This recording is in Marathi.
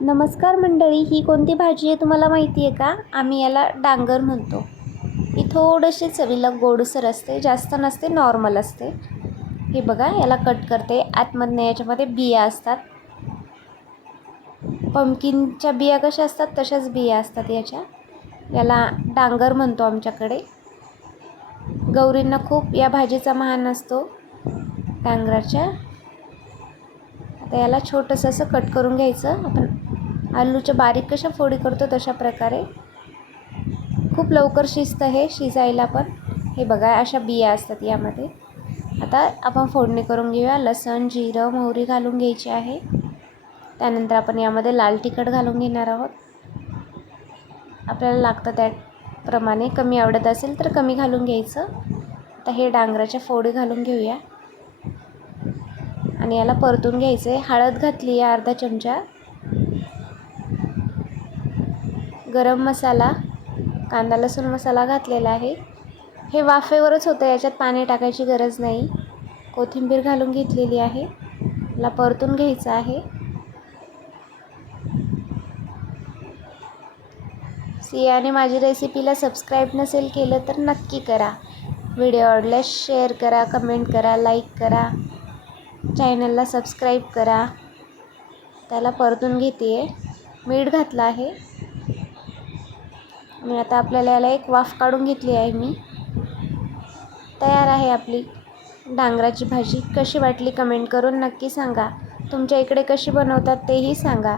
नमस्कार मंडळी, ही कोणती भाजी आहे तुम्हाला माहिती आहे का? आम्ही याला डांगर म्हणतो. ही थोडीशी चवीला गोडसर असते, जास्त नसते, नॉर्मल असते. हे बघा, याला कट करते. आतमधनं याच्यामध्ये बिया असतात. पंपकिनच्या बिया कशा असतात तशाच बिया असतात याच्या. याला डांगर म्हणतो आमच्याकडे. गौरींना खूप या भाजीचा मान असतो, डांगराच्या. आता याला छोटंसं असं कट करून घ्यायचं. आपण आलूच्या बारीक कशा फोडी करतो तशा प्रकारे. खूप लवकर शिजतं हे शिजायला पण. हे बघा, अशा बिया असतात यामध्ये. आता आपण फोडणी करून घेऊया. लसण, जिरं, मोहरी घालून घ्यायची आहे. त्यानंतर आपण यामध्ये लाल तिखट घालून घेणार आहोत. आपल्याला लागतं त्याप्रमाणे. कमी आवडत असेल तर कमी घालून घ्यायचं. आता हे डांगराच्या फोडी घालून घेऊया आणि याला परतून घ्यायचं आहे. हळद घातली आहे अर्धा चमचा. गरम मसाला, कांदा लसूण मसाला घातलेला आहे. हे वाफेवरच होतं, याच्यात पाणी टाकायची गरज नाही. कोथिंबीर घालून घेतलेली आहे. याला परतून घ्यायचं आहे. सियाने माझी रेसिपीला सबस्क्राईब नसेल केलं तर नक्की करा. व्हिडिओ आवडल्यास शेअर करा, कमेंट करा, लाईक करा, चॅनलला सबस्क्राईब करा. त्याला परतून घेते आहे. मीठ घातलं आहे आणि आता आपल्याला याला एक वाफ काढून घेतली आहे मी. तयार आहे आपली डांगराची भाजी. कशी वाटली कमेंट करून नक्की सांगा. तुमच्या इकडे कशी बनवतात तेही सांगा.